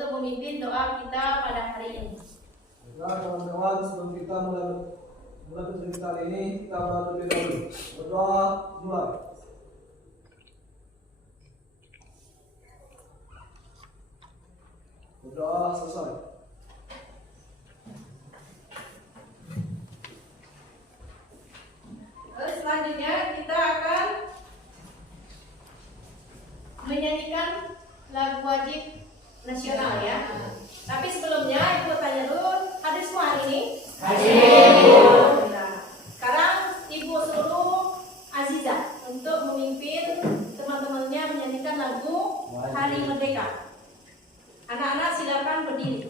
untuk memimpin doa kita pada hari ini. Kawan-kawan, sebelum kita mulai pencerita kali ini, kita terlebih dahulu berdoa mulai. Berdoa selesai. Selanjutnya kita akan menyanyikan lagu wajib nasional ya. Tapi sebelumnya ibu tanya dulu, hadir semua hari ini? Hadir. Nah, sekarang ibu suruh Aziza untuk memimpin teman-temannya menyanyikan lagu Hari Merdeka. Anak-anak silakan berdiri.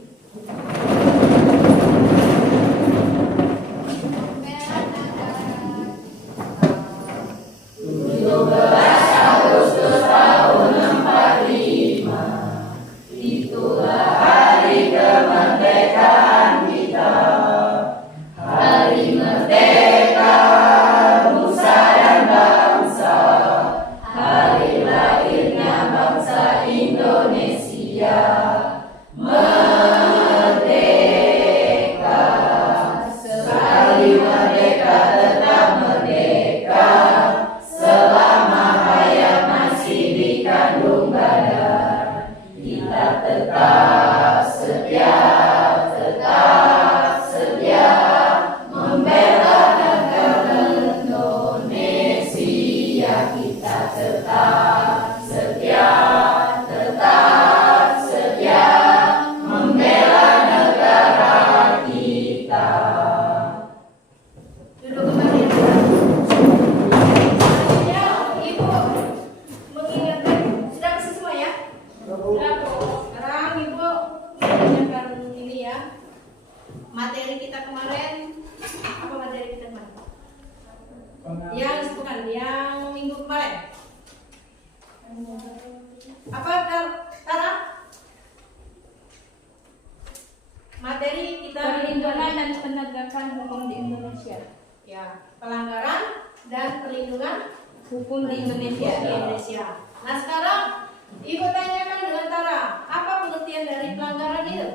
Materi kita perlindungan dan penegakan hukum di Indonesia. Ya, pelanggaran dan perlindungan Hukum di Indonesia. Nah, sekarang ibu tanyakan dengan Tara, apa pengertian dari pelanggaran itu?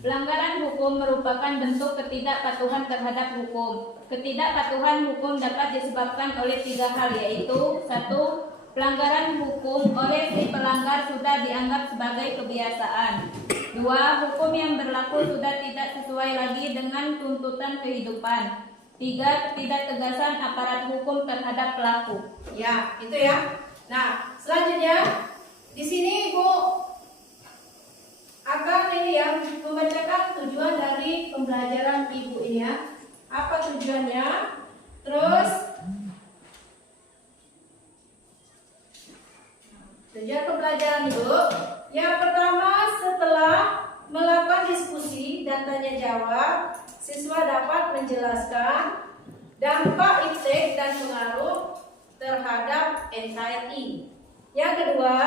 Pelanggaran hukum merupakan bentuk ketidakpatuhan terhadap hukum. Ketidakpatuhan hukum dapat disebabkan oleh 3 hal, yaitu 1. Pelanggaran hukum oleh si pelanggar sudah dianggap sebagai kebiasaan. 2. Hukum yang berlaku sudah tidak sesuai lagi dengan tuntutan kehidupan. 3. Ketidaktegasan aparat hukum terhadap pelaku. Ya, itu ya. Nah, selanjutnya di sini Ibu akan membacakan tujuan dari pembelajaran Ibu ini ya. Apa tujuannya? Terus tujuan pembelajaran Ibu, yang pertama, setelah melakukan diskusi dan tanya jawab, siswa dapat menjelaskan dampak iptek dan pengaruh terhadap NKRI. Yang kedua,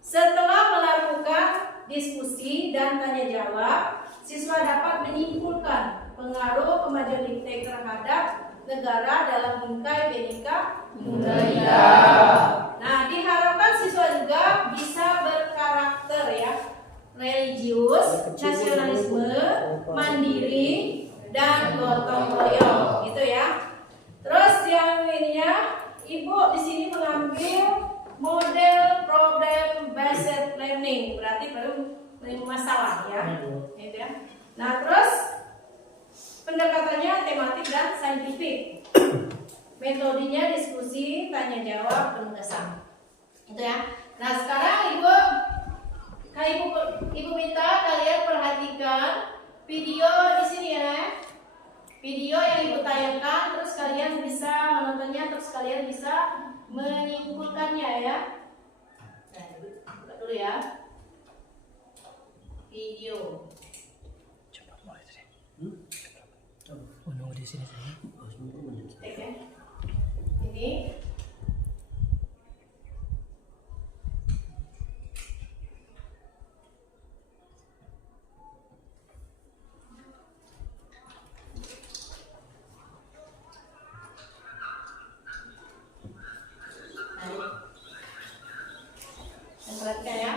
setelah melakukan diskusi dan tanya jawab, siswa dapat menyimpulkan pengaruh kemajuan iptek terhadap negara dalam bingkai Bhinneka Tunggal Ika. Nah, diharapkan siswa juga bisa berkarakter ya, religius, nasionalisme, mandiri, dan gotong royong, gitu ya. Terus yang ininya, Ibu di sini mengambil model problem based learning, berarti baru masalah ya, gitu ya. Nah, terus pendekatannya tematik dan saintifik. Metodenya diskusi, tanya jawab, penugasan. Itu ya. Nah, sekarang Ibu minta kalian perhatikan video di sini ya. Video yang Ibu tayangkan, terus kalian bisa menontonnya, terus kalian bisa menyimpulkannya ya. Nah, buka dulu ya. Video. Coba mulai tadi. Oh, nunggu di sini saya. Oke. Ini perhatikan ya.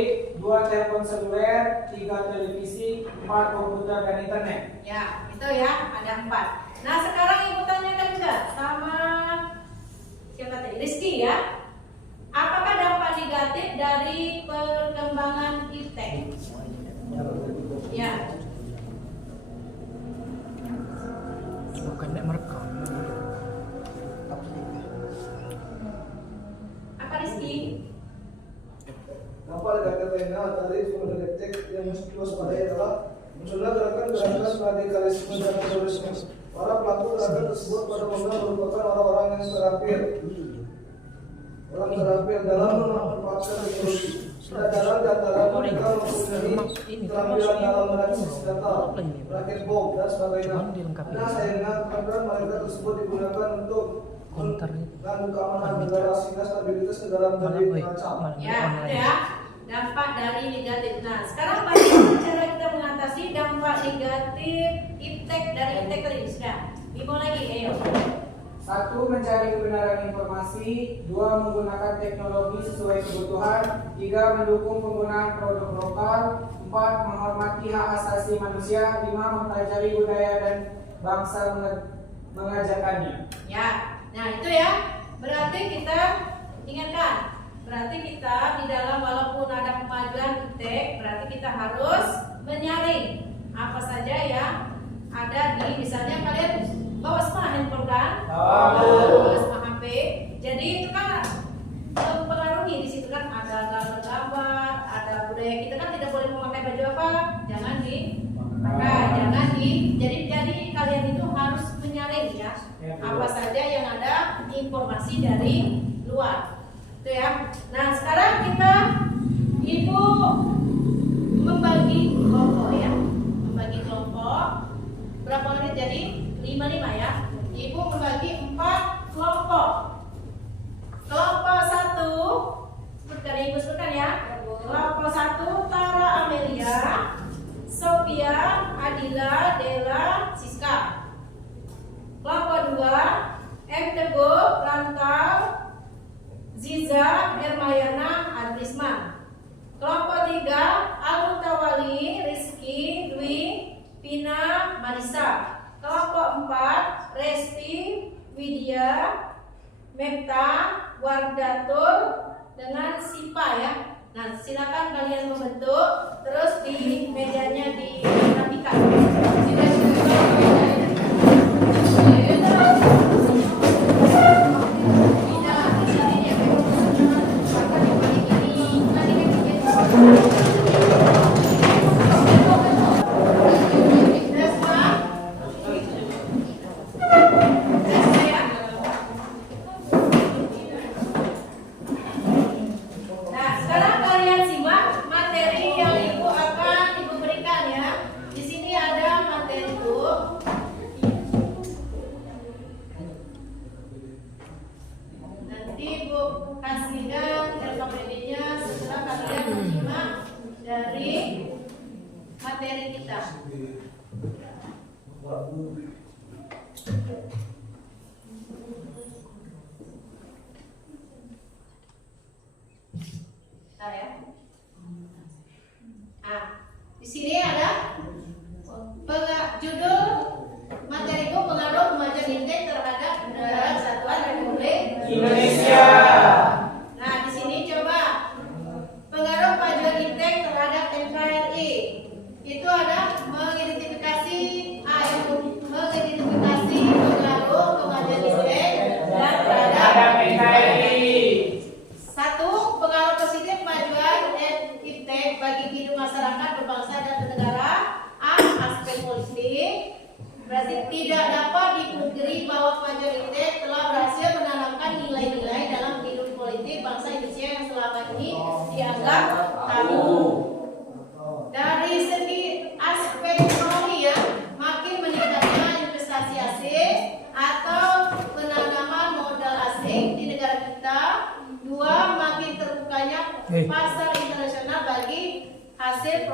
satelit, 2 telepon seluler, 3 televisi, 4 komputer dan internet. Ya, itu ya, ada 4. Nah, sekarang ibu tanyakan juga sama siapa tadi? Rizky ya. Apakah dampak negatif dari perkembangan iptek? Ya. Bukan nak merekam. Apa Rizky? Dampak negatif lainnya tadi sudah detek yang mesti diwaspadai adalah munculnya gerakan-gerakan radikalisme dan terorisme. Para pelaku gerakan tersebut pada umumnya merupakan orang-orang yang terampil. Orang terampil dalam memanfaatkan teknologi. Tidak jarang di antara mereka mempunyai keterampilan dalam menanganan data, rakit bom dan sebagainya. Nah, sayangnya kadang mereka tersebut digunakan untuk mengganggu keamanan negara sehingga stabilitas negara menjadi terancam. Ya, itu ya. Dampak dari negatif. Nah, sekarang bagaimana cara kita mengatasi dampak negatif iptek dari iptek tadi? Sudah. Dimulai lagi, ayo. 1. Mencari kebenaran informasi. 2. Menggunakan teknologi sesuai kebutuhan. 3. Mendukung penggunaan produk lokal. 4. Menghormati hak asasi manusia. 5. Mempelajari budaya dan bangsa mengajarkannya. Ya. Nah, itu ya. Berarti kita ingatkan. Berarti kita di dalam walaupun ada kemajuan iptek, berarti kita harus menyaring apa saja yang ada di, misalnya kalian bawa semua handphone kan? Bawa semua HP. Jadi itu kan mempengaruhi di situ kan ada gambar, ada budaya kita kan tidak boleh memakai baju apa, jangan dipakai, jangan di. Jadi kalian itu harus menyaring ya apa saja yang ada informasi dari luar. Itu ya. Nah, sekarang kita ibu membagi kelompok ya. Membagi kelompok. Berapa menit jadi? 5 ya. Ibu membagi 4 kelompok. Kelompok 1 sebutkan ibu sebutkan ya. Kelompok 1 Tara Amelia, Sophia, Adila, Della, Siska. Kelompok 2 M Teguh, Rantau, Ziza, Hermayana, Adrisma. Kelompok 3 Al-Mutawali, Rizky, Dwi, Pina, Marisa. Kelompok 4 Resti, Widya, Mekta, Wardatul dengan Sipa ya. Nah, silakan kalian membentuk terus di mejanya dirapikan. Materi kita. Bentar ya. Nah, di sini ada judul materiku pengaruh kemajuan iptek terhadap negara kesatuan Republik Indonesia. Nah, di sini coba pengaruh kemajuan iptek terhadap NKRI. Itu ada mengidentifikasi mengidentifikasi pengaruh kemajuan iptek dan terhadap NKRI. 1. Pengaruh positif kemajuan iptek bagi kehidupan masyarakat berbangsa dan bernegara. A. Aspek politik. Berarti tidak dapat dipungkiri bahwa kemajuan iptek telah berhasil menanamkan nilai-nilai dalam kehidupan politik bangsa Indonesia yang selama ini dianggap tabu. Dari segi aspek ekonomi ya, makin meningkatnya investasi asing atau penanaman modal asing di negara kita. 2. Makin terbukanya pasar internasional bagi hasil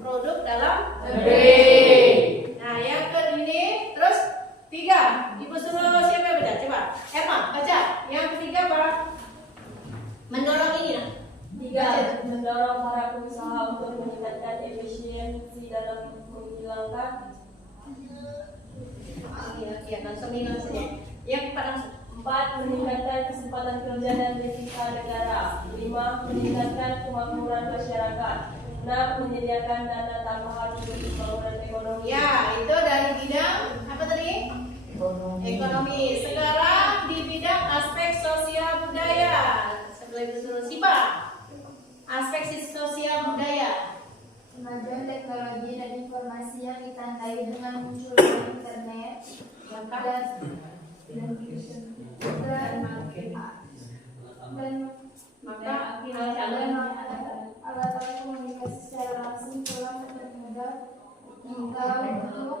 produk dalam negeri. Nah, yang kedua terus 3. Ibu suruh siapa yang baca? Coba, Emma baca. Yang ketiga apa? Mendorong ini nah. 3. mendorong para pengusaha untuk meningkatkan efisiensi dalam menghilangkan Yang pada 4. Meningkatkan kesempatan kerja dan devisa negara. 5. Meningkatkan kemakmuran masyarakat. 6. Menyediakan dana tambahan untuk pembangunan ekonomi. ya itu dari bidang apa tadi? Ekonomi. Sekarang di bidang aspek sosial budaya. Sebelum disuruh Sipa. Aspek sosial budaya. Kemajuan teknologi dan informasi yang ditandai dengan munculnya internet dan alat-alat komunikasi secara langsung telah mempermudah kita untuk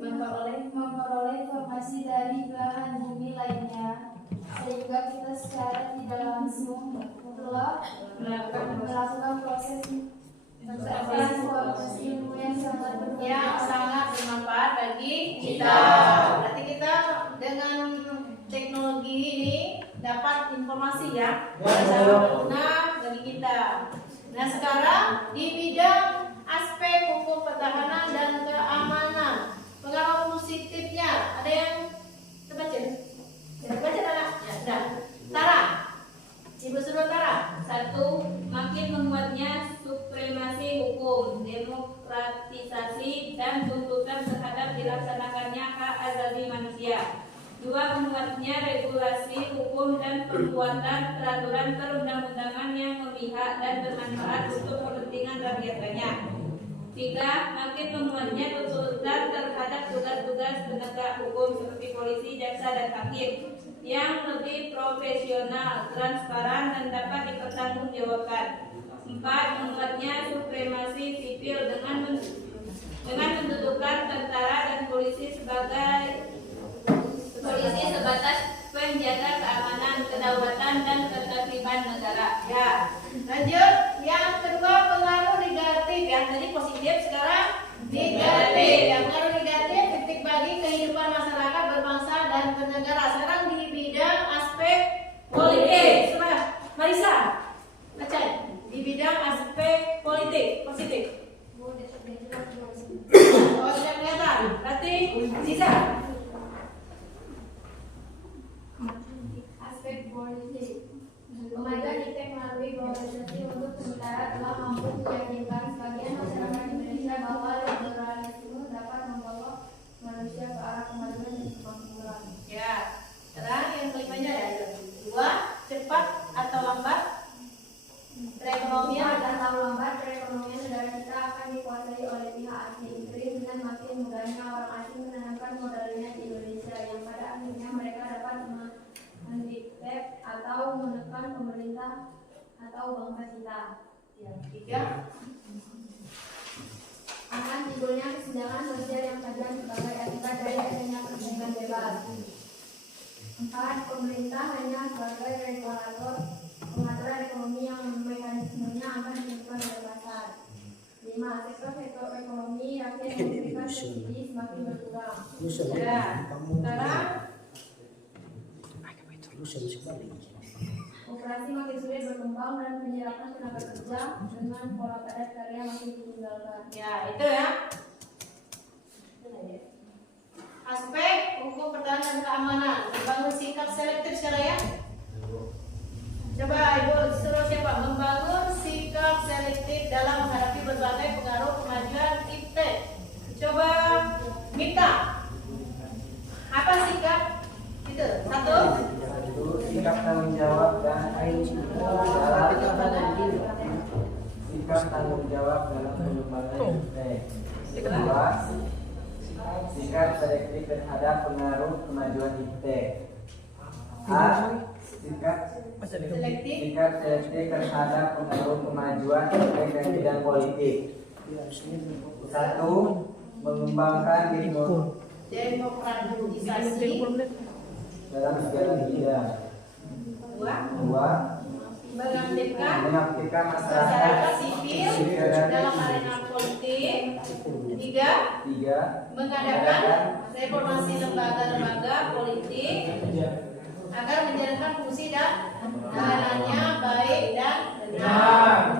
memperoleh informasi dari belahan bumi lainnya, sehingga kita secara tidak langsung telah melakukan proses transformasi ilmu yang Sangat bermanfaat bagi kita. Berarti kita dengan teknologi ini dapat informasi ya, sangat berguna bagi kita. Nah sekarang di bidang aspek hukum pertahanan dan keamanan, pengaruh positifnya ada yang terbaca? Terbaca anak? Ya sudah. Tara, Ibu Suruh Tara. 1. Makin menguatnya supremasi hukum, demokratisasi, dan tuntutan terhadap dilaksanakannya hak asasi manusia. 2. Menguatnya regulasi hukum dan perbuatan peraturan perundang-undangan yang memihak dan bermanfaat untuk kepentingan rakyat banyak. 3. Makin menguatnya tuntutan terhadap tugas-tugas penegak hukum seperti polisi, jaksa, dan hakim yang lebih profesional, transparan, dan dapat dipertanggungjawabkan. 4. Menguatnya supremasi sipil dengan mendudukan tentara dan polisi sebatas penjaga keamanan, kedaulatan, dan ketertiban negara. Ya, lanjut. Yang kedua pengaruh negatif. Yang tadi positif, sekarang negatif. Yang pengaruh negatif titik bagi kehidupan masyarakat berbangsa dan bernegara. Sekarang di bidang aspek politik. Semangat, Marisa. Baca. Di bidang aspek politik positif. Oh, tidak kelihatan. Berarti Ziza. aspek politik. Kemajuan di teknologi globalisasi untuk sementara telah mampu meyakinkan sebagian masyarakat Indonesia bahwa liberalisme dapat membawa manusia ke arah kemajuan dan kemakmuran. Ya. Sekarang yang kelimanya ya. 2. Cepat atau lambat perekonomian. Dan tahu lambat perekonomian negara kita akan dikuasai oleh pihak asing. Seiring dengan makin mudahnya orang asing menanamkan modalnya di Indonesia, yang pada akhirnya mereka dapat mendikte atau menekan pemerintah atau bangsa kita. Ya. 3. Akan timbulnya kesenjangan sosial yang tajam sebagai akibat dari adanya perdagangan bebas. 4. Pemerintah hanya sebagai regulator pengaturan ekonomi yang mekanismenya akan ditentukan oleh pasar. 5. Sektor ekonomi rakyat yang memberikan subsidi semakin berkurang. Ya. Sekarang Operasi makin sulit berkembang dan penyerapan tenaga kerja dengan pola padat karya makin ditinggalkan. ya itu ya. Aspek hukum pertahanan dan keamanan. Membangun sikap selektif secara ya. Coba Ibu suruh siapa? Membangun sikap selektif dalam menghadapi berbagai pengaruh kemajuan iptek. Coba Mita. Apa sikap? Itu. 1. Sikap tanggung jawab dan sikap tanggung jawab dalam pengembangan iptek. 2. Sikap selektif terhadap pengaruh kemajuan iptek. A. Sikap Selektif. terhadap pengaruh kemajuan iptek dan bidang politik. 1. Mengembangkan Demokratisasi. dalam segala bidang. 2. 2. Mengaktifkan Mengaktifkan masyarakat masyarakat sipil dalam arena politik. 3. 3. Mengadakan reformasi lembaga-lembaga politik agar menjalankan fungsi dan jalanannya baik dan benar.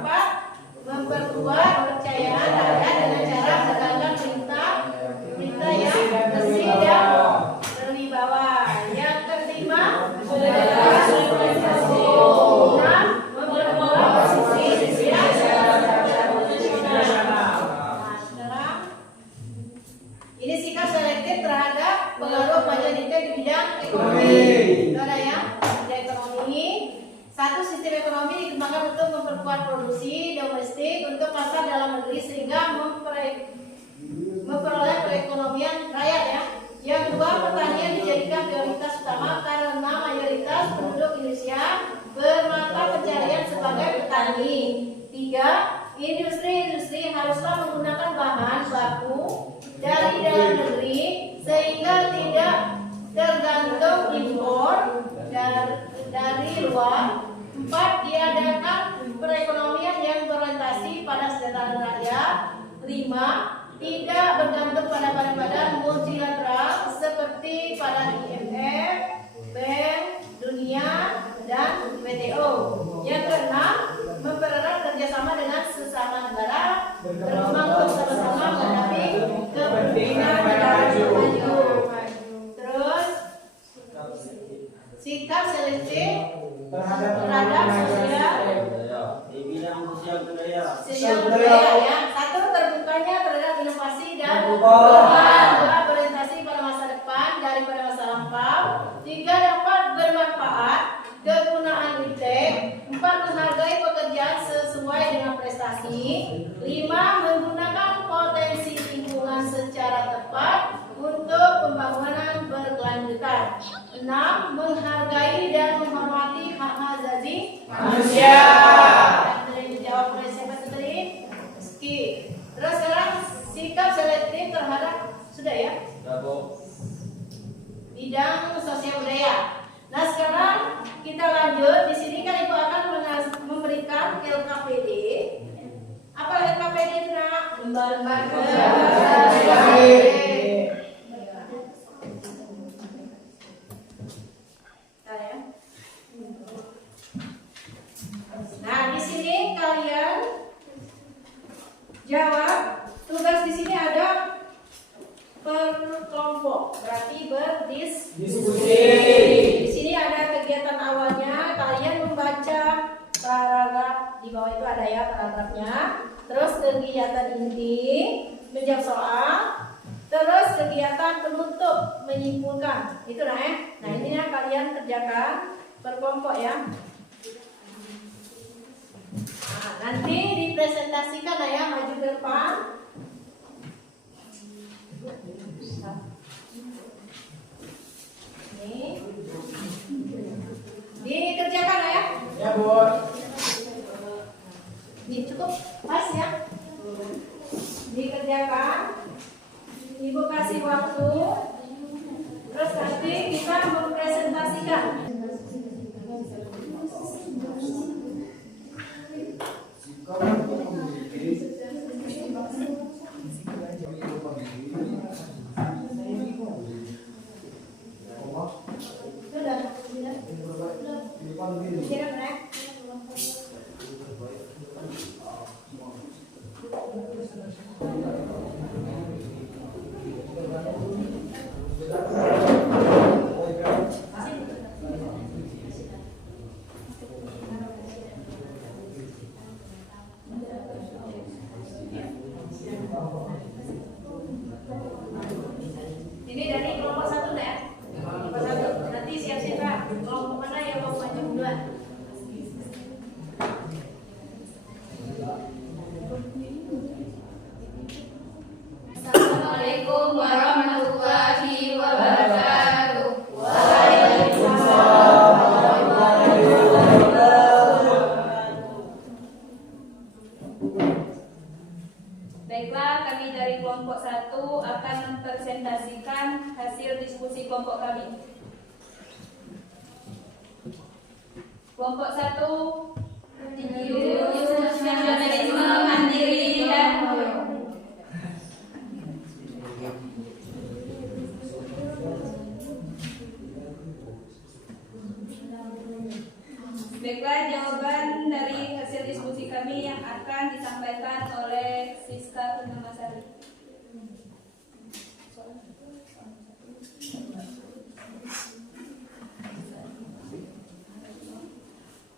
Satu, sistem ekonomi dikembangkan untuk memperkuat produksi domestik untuk pasar dalam negeri sehingga memperoleh perekonomian rakyat ya. Yang kedua, pertanian dijadikan prioritas utama karena mayoritas penduduk Indonesia bermata pencarian sebagai petani. Tiga, industri haruslah menggunakan bahan baku dari dalam negeri sehingga tidak tergantung impor dari luar. Empat, diadakan perekonomian yang berorientasi pada kesejahteraan rakyat. Lima, tidak bergantung pada badan-badan multilateral seperti pada IMF, Bank Dunia, dan WTO. Yang keenam, mempererat kerjasama dengan sesama negara, berkembang bersama-sama menghadapi kepentingan negara maju. Terus, sikap selektif terhadap sosial budaya ya. Satu, terbukanya terhadap inovasi dan perubahan. Dua, berorientasi pada masa depan daripada masa lampau. Tiga, dapat bermanfaat kegunaan iptek. Empat, menghargai pekerjaan sesuai dengan prestasi. Lima, menggunakan potensi lingkungan secara tepat untuk pembangunan berkelanjutan. Enam, menghargai dan menghormati hak asasi manusia. Yang dijawab oleh siapa tadi? Ski. Terus sekarang sikap selektif terhadap sudah ya? Bidang sosial budaya. Nah sekarang kita lanjut. Di sini kan Ibu akan memberikan LKPD. Apa LKPD itu nak? Lembar-lembar. Nah, di sini kalian jawab. Tugas di sini ada berkelompok, berarti berdiskusi. Di sini ada kegiatan awalnya, kalian membaca paragraf di bawah itu ada ya paragrafnya. Terus kegiatan inti, menjawab soal. Terus kegiatan penutup, menyimpulkan. Itu nah ya. Nah ini ya kalian kerjakan berkelompok ya. Nah, nanti dipresentasikan ya, maju ke depan. Ini dikerjakan ya. Ya, Bu. Ini cukup pas ya. Dikerjakan. Ibu kasih waktu. Terus nanti kita mempresentasikan. Ini dari kelompok satu ya. Kelompok satu. Nanti siap-siap kelompok mana yang mau maju duluan. Assalamualaikum warahmatullahi wabarakatuh. Baiklah, kami dari kelompok 1 akan mempresentasikan hasil diskusi kelompok kami. Kelompok 1, nasionalisme mandiri dan baiklah, jawaban dari hasil diskusi kami yang akan disampaikan oleh Siska Purnamasari.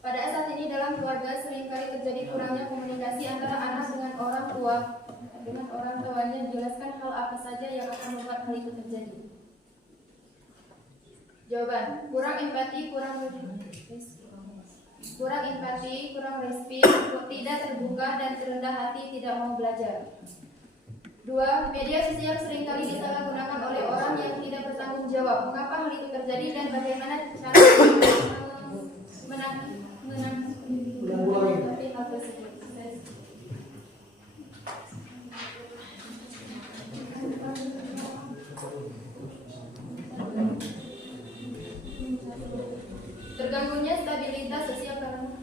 Pada saat ini dalam keluarga seringkali terjadi kurangnya komunikasi antara anak dengan orang tua. Dengan orang tuanya dijelaskan hal apa saja yang akan membuat hal itu terjadi. Jawaban: kurang empati, kurang kurang empati, kurang respek, tidak terbuka dan rendah hati, tidak mau belajar. 2. Media sosial seringkali disalahgunakan oleh orang yang tidak bertanggung jawab. Mengapa hal itu terjadi dan bagaimana cara menanggulangi hal tersebut? Terganggunya stabilitas sosial karena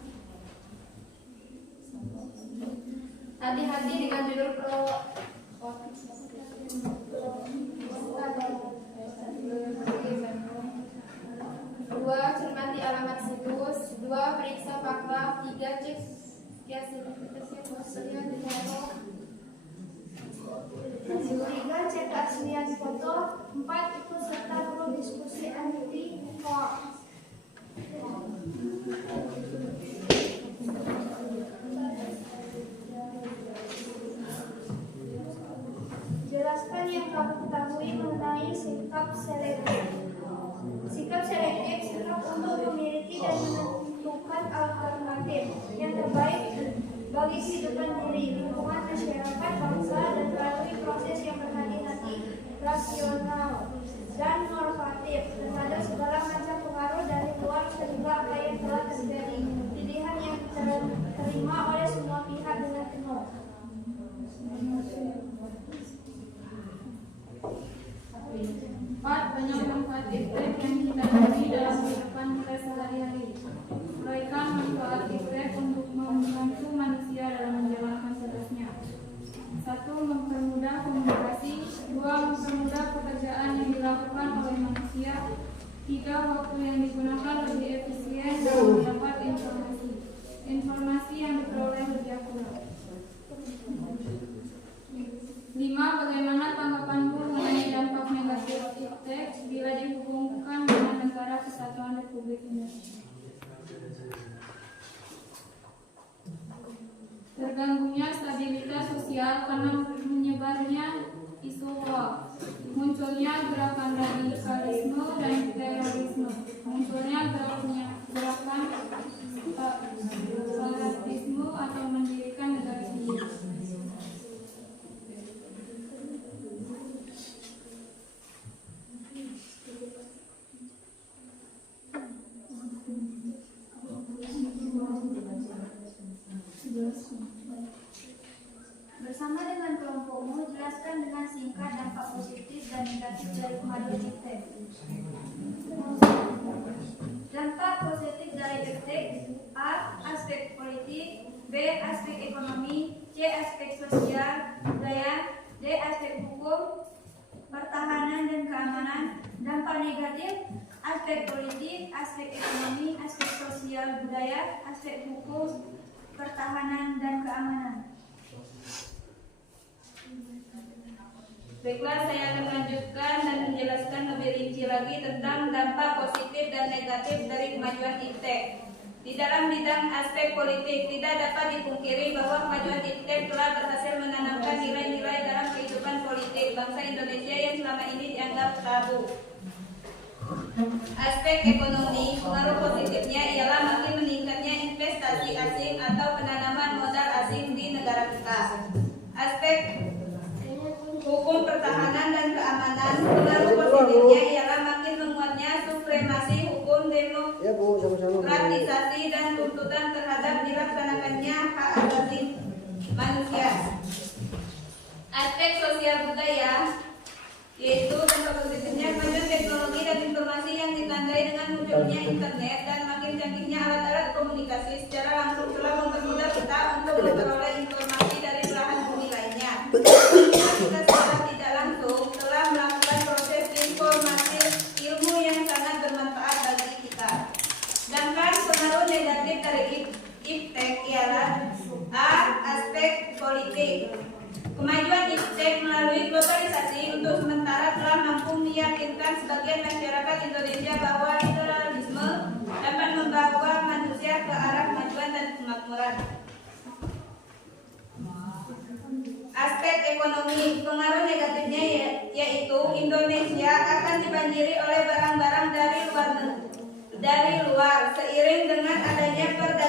hati-hati dengan judul Dua, cermati alamat situs. 2. Periksa fakta. 3. Cek cek keaslian foto. 4. Ikut serta grup diskusi anti hoax. Jelaskan yang kamu ketahui mengenai sikap selektif. Sikap selektif sikap untuk memiliki dan menentukan alternatif yang terbaik bagi kehidupan diri, lingkungan, masyarakat, bangsa, dan melalui proses yang berhati-hati, rasional, dan normatif terhadap segala macam pengaruh dari luar sehingga apa yang telah terjadi pilihan yang diterima oleh semua pihak dengan penuh. 4. Banyak manfaat iptek yang kita temui dalam kehidupan kita sehari-hari. Uraikan manfaat iptek untuk membantu manusia dalam menjalankan tugasnya. 1. Mempermudah komunikasi. 2. Mempermudah pekerjaan yang dilakukan oleh manusia. 3. Waktu yang digunakan lebih efisien dalam mendapat informasi. Informasi yang diperoleh lebih akurat. 5. Bagaimana tanggapanmu mengenai dampak negatif iptek bila dihubungkan dengan Negara Kesatuan Republik Indonesia? Terganggunya stabilitas sosial karena menyebarnya isu hoax, munculnya gerakan radikalisme dan terorisme, munculnya gerakan separatisme atau mendirikan negara sendiri. Bersama dengan kelompokmu, jelaskan dengan singkat dampak positif dan negatif dari kemajuan iptek. Dampak positif dari iptek: A. Aspek politik, B. Aspek ekonomi, C. Aspek sosial budaya, D. Aspek hukum, pertahanan dan keamanan. Dampak negatif: aspek politik, aspek ekonomi, aspek sosial budaya, aspek hukum, pertahanan dan keamanan. Baiklah, saya akan lanjutkan dan menjelaskan lebih rinci lagi tentang dampak positif dan negatif dari kemajuan iptek. Di dalam bidang aspek politik, tidak dapat dipungkiri bahwa kemajuan iptek telah berhasil menanamkan nilai-nilai dalam kehidupan politik bangsa Indonesia yang selama ini dianggap tabu. Aspek ekonomi, pengaruh positifnya ialah makin meningkatnya investasi asing atau penanaman modal asing di negara kita. Aspek hukum, pertahanan dan keamanan, pengaruh positifnya ialah makin menguatnya supremasi hukum, demokratisasi dan tuntutan terhadap dilaksanakannya hak asasi manusia. Aspek sosial budaya, yaitu dampak positifnya kemajuan teknologi dan informasi yang ditandai dengan munculnya internet dan makin canggihnya alat-alat komunikasi secara langsung telah mempermudah kita untuk memperoleh informasi dari belahan bumi lainnya. Kita secara tidak langsung telah melakukan proses informasi ilmu yang sangat bermanfaat bagi kita. Sedangkan pengaruh negatif dari iptek ialah A. Aspek politik. Kemajuan iptek melalui globalisasi untuk sementara telah mampu meyakinkan sebagian masyarakat Indonesia bahwa liberalisme dapat membawa manusia ke arah kemajuan dan kemakmuran. Aspek ekonomi, pengaruh negatifnya yaitu Indonesia akan dibanjiri oleh barang-barang dari luar seiring dengan adanya perdagangan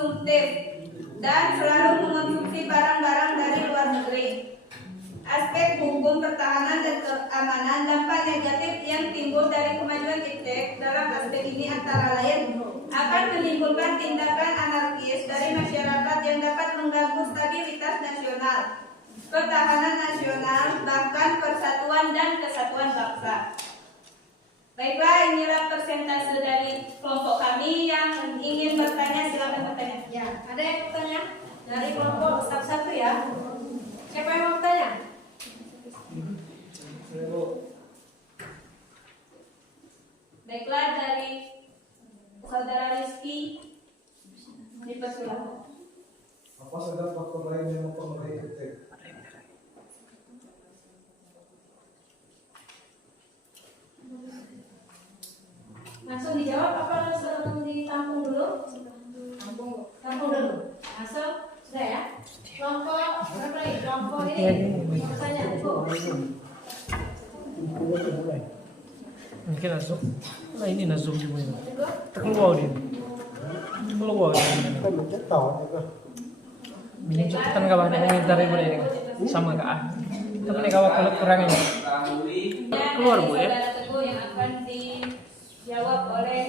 konsumtif dan selalu mengonsumsi barang-barang dari luar negeri. Aspek hukum pertahanan dan keamanan, dampak negatif yang timbul dari kemajuan iptek dalam aspek ini antara lain akan menimbulkan tindakan anarkis dari masyarakat yang dapat mengganggu stabilitas nasional, pertahanan nasional, bahkan persatuan dan kesatuan bangsa. Baiklah, inilah persentase dari kelompok kami. Yang ingin bertanya silakan bertanya. Ya, ada yang bertanya dari kelompok satu-satu ya. Siapa yang mau bertanya? Baiklah, dari saudara Rizky dipersilakan. Apa saja faktor lain yang mempengaruhi iptek? Langsung dijawab apa harus ditampung dulu? Tampung dulu. Langsung sudah ya. Kelompok berapa lagi? Kelompok ini bertanya. Mungkin langsung. Nah ini langsung juga ini. Keluar dia. Keluar dia. Minyak cepetan kawan yang minta ribu ini sama kak. Tapi nih kawan kalau kurang ini. Keluar bu ya. Saudara Teguh yang akan dijawab oleh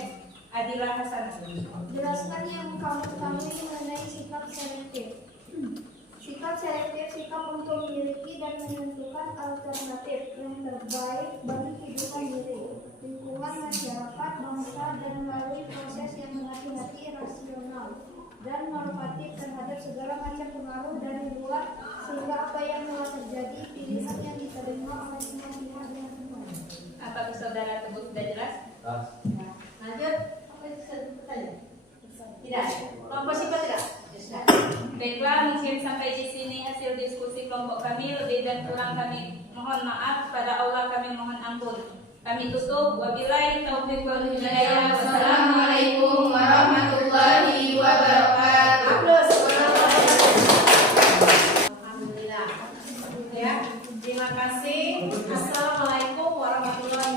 Adila Hasan. Jelaskan yang kamu ketahui mengenai sikap selektif. Sikap selektif sikap untuk memiliki dan menentukan alternatif yang terbaik bagi kehidupan diri, lingkungan masyarakat, bangsa, dan melalui proses yang berhati-hati, rasional, dan normatif terhadap segala macam pengaruh dari luar, sehingga apa yang telah terjadi pilihan yang diterima oleh semua pihak yang benar. Apakah saudara Teguh sudah jelas? Lanjut. Apa yang bisa bertanya? Tidak. Kelompok siapa tidak? Sudah. Baiklah, mungkin sampai di sini hasil diskusi kelompok kami. Lebih dan kurang kami mohon maaf, pada Allah kami mohon ampun. Kami tutup. Wabillahi taufiq wal hidayah. Wassalamualaikum warahmatullahi wabarakatuh. Alhamdulillah. Ya, terima kasih. Assalamualaikum warahmatullahi